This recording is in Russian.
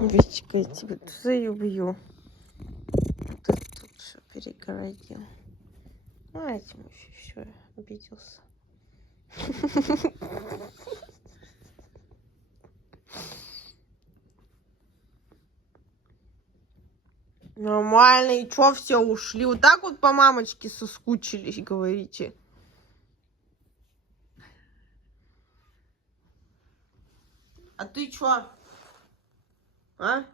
Витька, я тебя тузы убью. Ты тут что перегородил? А, этим еще обиделся. Нормально, и чё все ушли? Вот так вот по мамочке соскучились, говорите. А ты чё? А?